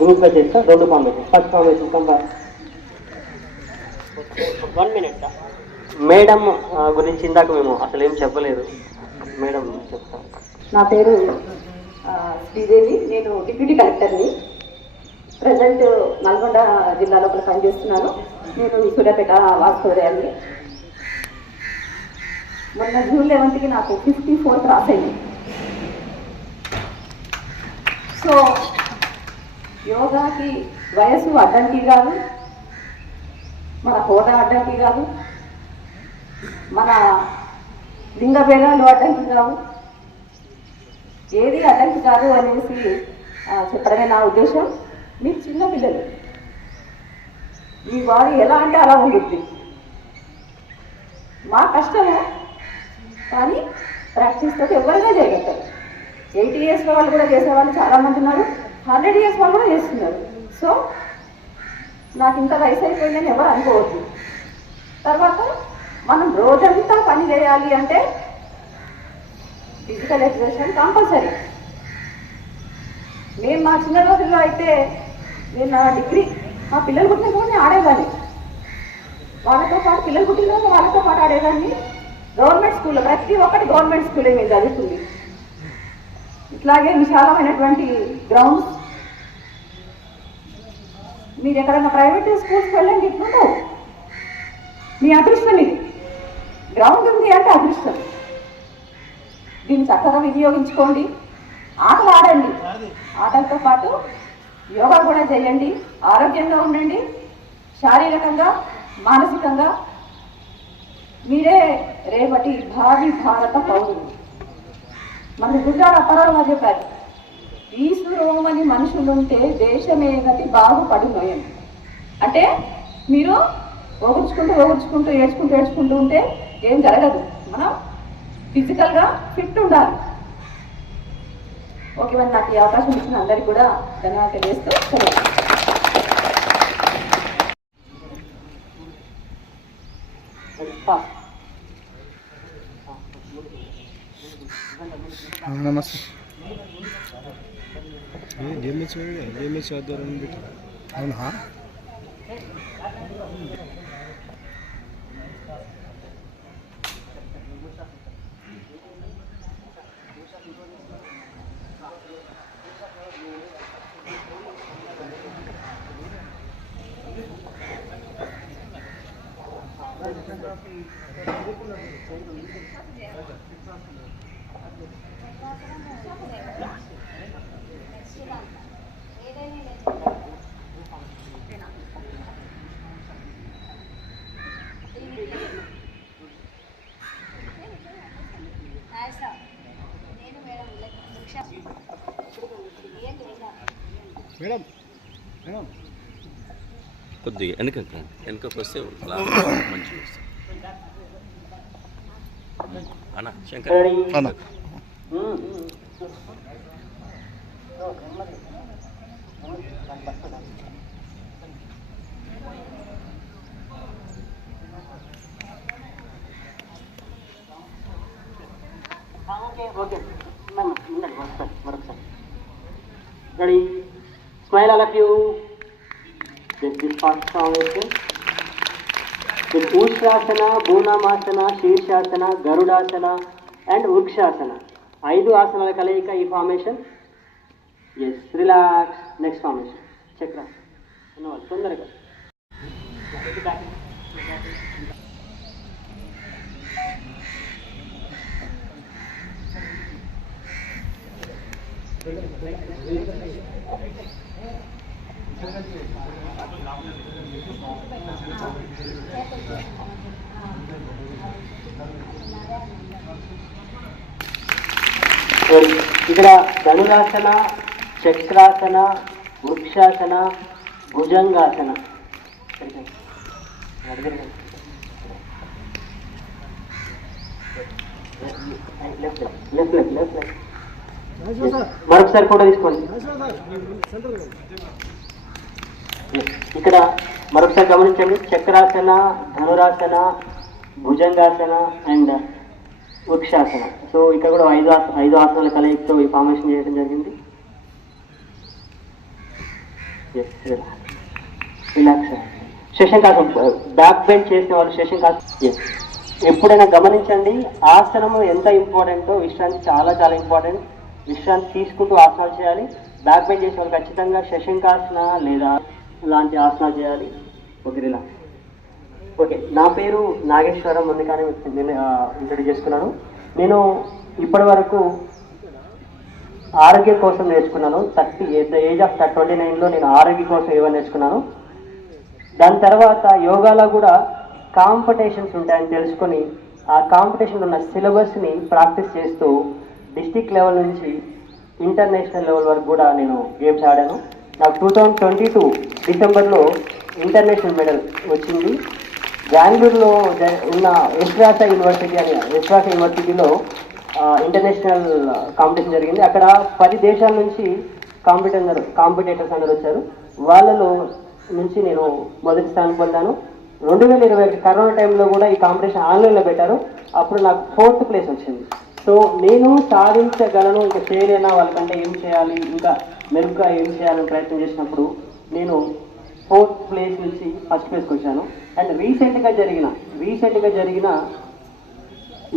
గ్రూప్గా చేస్తా రెండు ఫార్మేషన్ ఫస్ట్ ఫార్మేషన్ కంపా వన్ మినిట్ మేడం గురించి ఇందాక మేము అసలు ఏం చెప్పలేదు. మేడం చెప్తాం. నా పేరు శ్రీదేవి. నేను డిప్యూటీ కలెక్టర్ని. ప్రజెంట్ నల్గొండ జిల్లా లోపల పనిచేస్తున్నాను. నేను సూర్యాపేట వాస్తవ్యాన్ని మొన్న జూన్ లెవెన్త్కి నాకు ఫిఫ్టీ ఫోర్ క్రాస్ అయింది. సో యోగాకి వయసు అడ్డంకి కాదు. మన హోదా అడ్డంకి కాదు. మన లింగభేదాలు అడ్డంకి కావు. ఏది అడ్డంకి కాదు అనేసి చెప్పడమే నా ఉద్దేశం. మీరు చిన్నపిల్లలు మీ బాడీ ఎలా అంటే అలా ఉంటుంది మా కష్టము కానీ ప్రాక్టీస్ తోటి ఎవరైనా చేయగలుగుతారు. ఎయిటీ ఇయర్స్ వాళ్ళు కూడా చేసేవాళ్ళు చాలామంది ఉన్నారు. హండ్రెడ్ ఇయర్స్ వాళ్ళు కూడా చేస్తున్నారు. సో నాకు ఇంత వయసు అయిపోయిందని ఎవరు అనుకోవద్దు. తర్వాత మనం రోజంతా పని చేయాలి అంటే ఫిజికల్ ఎక్సర్సైజ్ కంపల్సరీ నేను మా చిన్న రోజుల్లో అయితే నేను నా డిగ్రీ మా పిల్లలు పుట్టిన కూడా నేను ఆడేదాన్ని. వాళ్ళతో పాటు పిల్లలు పుట్టిన వాళ్ళతో పాటు ఆడేదాన్ని. గవర్నమెంట్ స్కూల్లో ప్రతి ఒక్కటి గవర్నమెంట్ స్కూలే మేము చదువుతుంది. ఇట్లాగే విశాలమైనటువంటి గ్రౌండ్స్ మీరు ఎక్కడైనా ప్రైవేట్ స్కూల్స్కి వెళ్ళండి ఇట్లుండవు మీ అదృష్టం ఇది. గ్రౌండ్ ఉంది అంటే అదృష్టం. దీన్ని చక్కగా వినియోగించుకోండి. ఆటలు ఆడండి. ఆటలతో పాటు యోగా కూడా చేయండి. ఆరోగ్యంగా ఉండండి. శారీరకంగా మానసికంగా. మీరే రేపటి భావి భారత పౌరులు. మన గుజరాత్ అపరాలుగా చెప్పారు. ఈశ్వరోమని మనుషులుంటే దేశమే గతి బాగుపడినోయం. అంటే మీరు ఓగుర్చుకుంటూ ఓగుర్చుకుంటూ ఏడ్చుకుంటూ ఏడ్చుకుంటూ ఉంటే ఏం జరగదు. మనం ఫిజికల్గా ఫిట్ ఉండాలి. ఓకే మరి నాకు ఈ అవకాశం ఇచ్చిన అందరికీ కూడా ధన్యవాదాలు తెలియజేస్తూ సెలవు. నమస్తే డిఎంహెచ్ డిఎంహెచ్ ఆధ్వర్యం పెట్టి అవునా మేడం మేడం. కొద్దిగా వెనక వెనకకు వస్తే మంచిగా వస్తుంది. అన్న శంకర్ రెడీ అన్న ఓకే ఓకే ఉండండి ఒకసారి మరొకసారి ready smile all of Ushtrasana Bhunamasana Shirshasana Garudasana and Vrikshasana. ఐదు ఆసనాల కలయిక ఈ formation yes relax next formation Chakrasana తొందరగా. ఇక్కడ ధనురాసన చక్రాసన వృక్షాసన భుజంగాసన. లెఫ్ట్ లెఫ్ట్ లెఫ్ట్ మరొకసారి ఫోటో తీసుకోండి. ఇక్కడ మరొకసారి గమనించండి. చక్రాసన ధనురాసన భుజంగాసన అండ్ వృక్షాసన. సో ఇక్కడ కూడా ఐదు ఆస ఐదు ఆసనాల కలయికతో ఈ ఫార్మేషన్ చేయడం జరిగింది. Yes relax session back bend చేసిన వాళ్ళు శశంకాసం ఎప్పుడైనా గమనించండి ఆసనము ఎంత ఇంపార్టెంటో విశ్రాంతి చాలా చాలా ఇంపార్టెంట్ విశ్రాంతి తీసుకుంటూ ఆసనాలు చేయాలి. బ్యాక్ బెండ్ చేసిన వాళ్ళు ఖచ్చితంగా శశంకాసన లేదా ఇలాంటి ఆసనాలు చేయాలి. ఓకే రిలాక్స్ ఓకే నా పేరు నాగేశ్వరం అందుకనే నేను ఇంట్రడ్యూస్ చేసుకున్నాను. నేను ఇప్పటి వరకు ఆరోగ్యం కోసం నేర్చుకున్నాను. Thirty at the age of twenty నైన్లో నేను ఆరోగ్యం కోసం ఏమని నేర్చుకున్నాను. దాని తర్వాత యోగాలో కూడా కాంపిటీషన్స్ ఉంటాయని తెలుసుకొని ఆ కాంపిటీషన్ ఉన్న సిలబస్ని ప్రాక్టీస్ చేస్తూ డిస్టిక్ లెవెల్ నుంచి ఇంటర్నేషనల్ లెవెల్ వరకు కూడా నేను గేమ్స్ ఆడాను. నాకు టూ థౌజండ్ ట్వంటీ టూ డిసెంబర్లో ఇంటర్నేషనల్ మెడల్ వచ్చింది. బెంగళూరులో ఉన్న విశ్వాస యూనివర్సిటీ అని విశ్వాస యూనివర్సిటీలో ఇంటర్నేషనల్ కాంపిటీషన్ జరిగింది. అక్కడ పది దేశాల నుంచి కాంపిటేటర్ కాంపిటేటర్స్ అందరు వచ్చారు. వాళ్ళలో నుంచి నేను మొదటి స్థానం పొందాను. రెండు వేల ఇరవై ఒకటి కరోనా టైంలో కూడా ఈ కాంపిటీషన్ ఆన్లైన్లో పెట్టారు. అప్పుడు నాకు ఫోర్త్ ప్లేస్ వచ్చింది. సో నేను సాధించగలను ఇంకా చేయలేనా వాళ్ళకంటే ఏం చేయాలి ఇంకా మెరుగ్గా ఏం చేయాలని ప్రయత్నం చేసినప్పుడు నేను ఫోర్త్ ప్లేస్ నుంచి ఫస్ట్ ప్లేస్కి వచ్చాను. అండ్ రీసెంట్గా జరిగిన రీసెంట్గా జరిగిన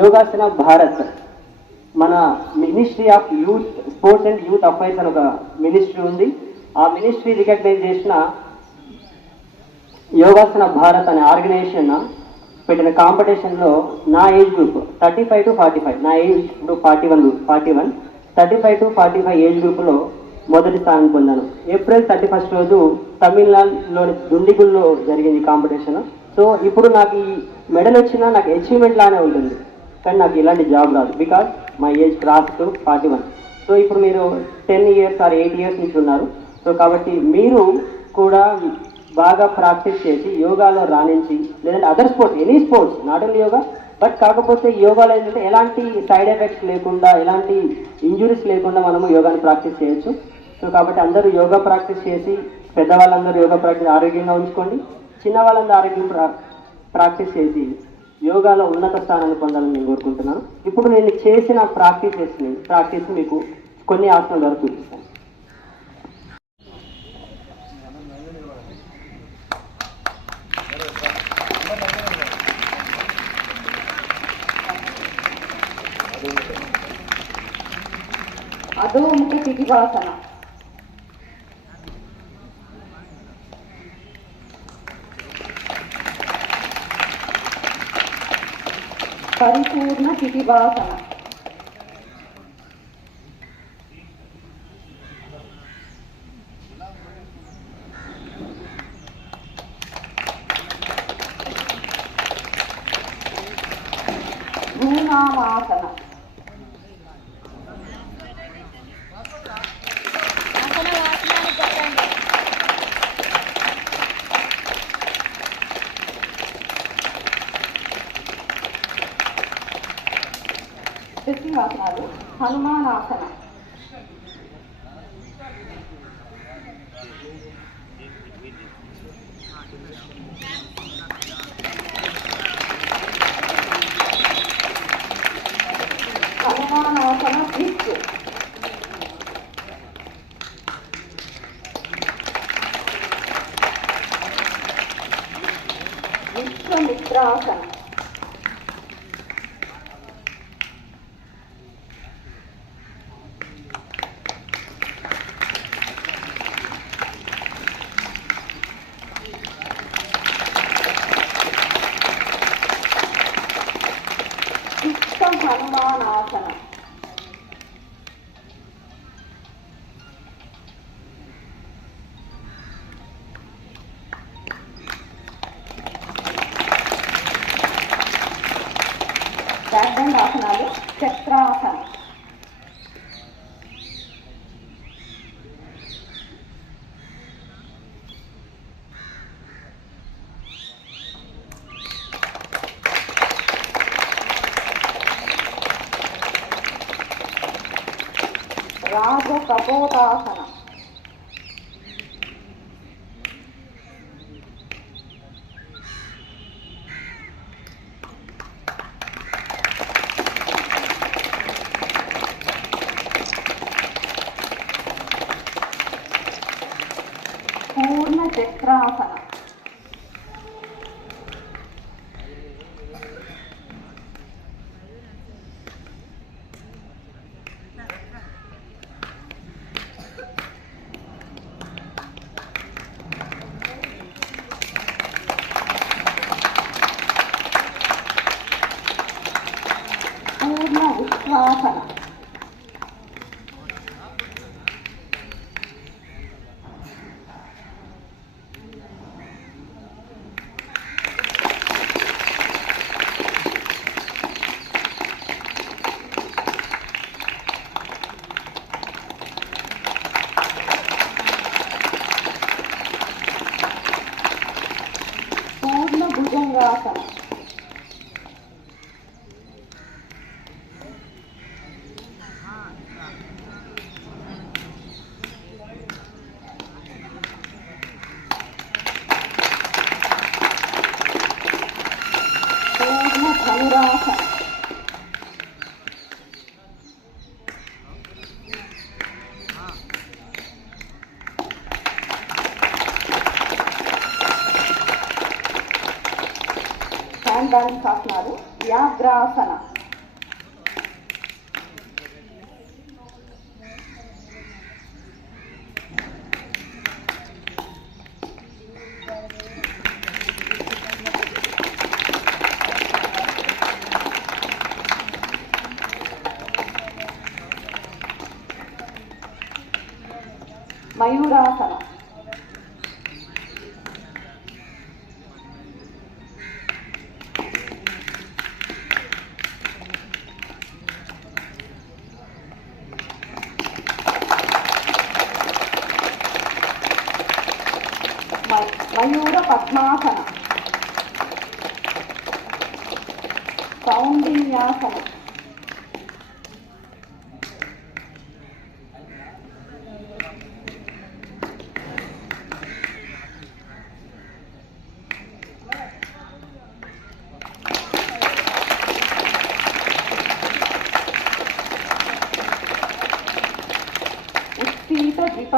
యోగాసన భారత్ మన ministry of youth sports and youth affairs అని ఒక మినిస్ట్రీ ఉంది. ఆ మినిస్ట్రీ రికగ్నైజ్ చేసిన యోగాసన భారత్ అనే ఆర్గనైజేషన్ పెట్టిన కాంపిటీషన్లో నా age group thirty five to forty five నా ఏజ్ ఇప్పుడు forty one forty one thirty five to forty five age గ్రూప్లో మొదటి స్థానం పొందాను. ఏప్రిల్ థర్టీ ఫస్ట్ రోజు తమిళనాడులోని దుండిగుల్లో జరిగింది కాంపిటీషన్ సో ఇప్పుడు నాకు ఈ మెడల్ వచ్చినా నాకు అచీవ్మెంట్ లానే ఉంటుంది. కానీ నాకు ఇలాంటి జాబ్ రాదు. Because my age cross to forty one so ఇప్పుడు మీరు ten years or eight years నుంచి ఉన్నారు. సో కాబట్టి మీరు కూడా బాగా ప్రాక్టీస్ చేసి యోగాలో రాణించి లేదంటే other sports any sports not only yoga but కాకపోతే యోగాలో ఏంటంటే ఎలాంటి సైడ్ ఎఫెక్ట్స్ లేకుండా ఎలాంటి ఇంజురీస్ లేకుండా మనము యోగాని ప్రాక్టీస్ చేయొచ్చు. సో కాబట్టి అందరూ యోగా ప్రాక్టీస్ చేసి పెద్దవాళ్ళందరూ యోగా ప్రాక్టీస్ ఆరోగ్యంగా ఉంచుకోండి. చిన్న వాళ్ళందరూ ఆరోగ్యం ప్రా- ప్రాక్టీస్ చేసి యోగాలో ఉన్నత స్థానాన్ని పొందాలని నేను కోరుకుంటున్నాను. ఇప్పుడు నేను చేసిన ప్రాక్టీసెస్ని ప్రాక్టీస్ మీకు కొన్ని ఆసనాల ద్వారా చూపిస్తాను. అదో ముఖ్య పరిపూర్ణ పిటివాసన భూనామాసన ఆసనాలు హనుమానాసనం ట్విస్ట్ విశ్వమిత్రాసన చిత్తం హనుమానాసనం బ్యాక్ ఆసనాలు చక్రాసనం రాజ కపోతాసనం చక్రాసన హ్యాండ్ బ్యాలెన్స్ ఆసనాలు వ్యాఘ్రాసన ఉత్పీత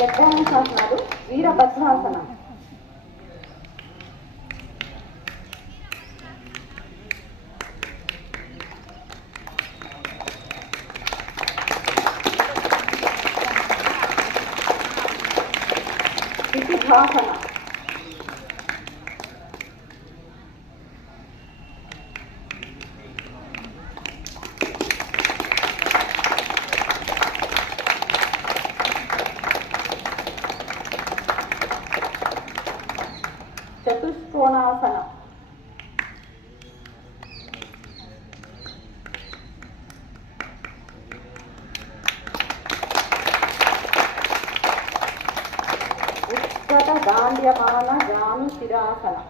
యజ్ఞానుశాసనాలు వీరభద్రాసన విశిభాసన చతుష్కోణాసనం. ఉత్కట దాండ్యమాన గాను శిరాసనం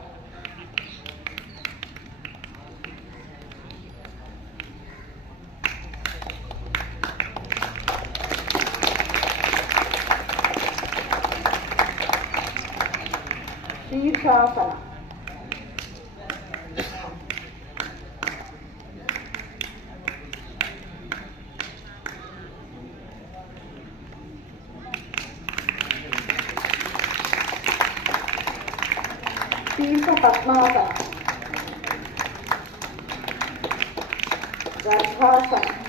that's perfect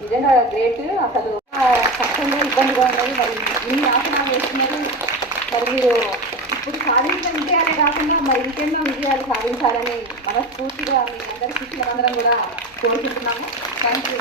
నిజంగా గ్రేట్ uh, uh, అసలు ఆ, కష్టంగా ఇబ్బందిగా ఉన్నది. మరి ఇన్ని ఆసనాలు చేస్తున్నారు మరి మీరు ఇప్పుడు సాధించిన విజయాలే కాకుండా మరి ఇంకెన్నో విజయాలు సాధించాలని మనస్ఫూర్తిగా మీ అందరి శిక్షణమందరం కూడా కోరుకుంటున్నాము. థ్యాంక్ యూ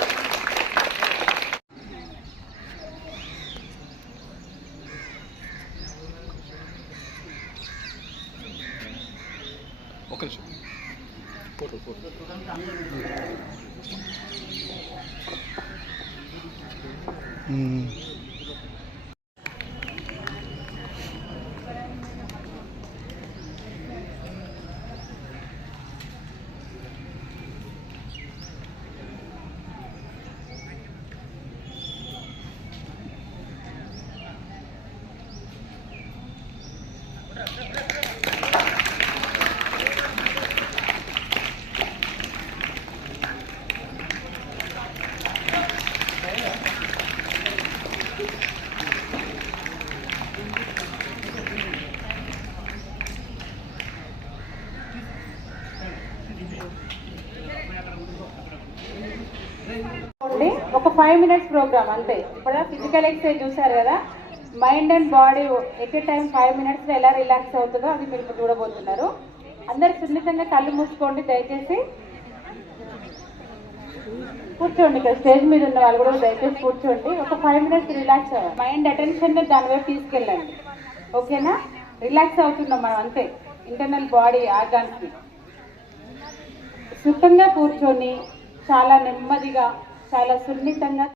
ఒక ఫైవ్ మినిట్స్ ప్రోగ్రామ్ అంతే. ఇప్పుడు ఫిజికల్ ఎక్సర్సైజ్ చూసారు కదా? Mind and body at a time five minutes ఎలా రిలాక్స్ అవుతుందో అది మీరు ఇప్పుడు చూడబోతున్నారు. అందరు సున్నితంగా కళ్ళు మూసుకోండి దయచేసి. కూర్చోండి ఇక్కడ స్టేజ్ మీద ఉన్న వాళ్ళు కూడా దయచేసి కూర్చోండి. ఒక five minutes relax mind attention దాని వైపు తీసుకెళ్ళండి. ఓకేనా? రిలాక్స్ అవుతున్నాం మనం అంతే. ఇంటర్నల్ బాడీ ఆర్గాన్స్కి సుఖంగా కూర్చొని చాలా నెమ్మదిగా చాలా సున్నితంగా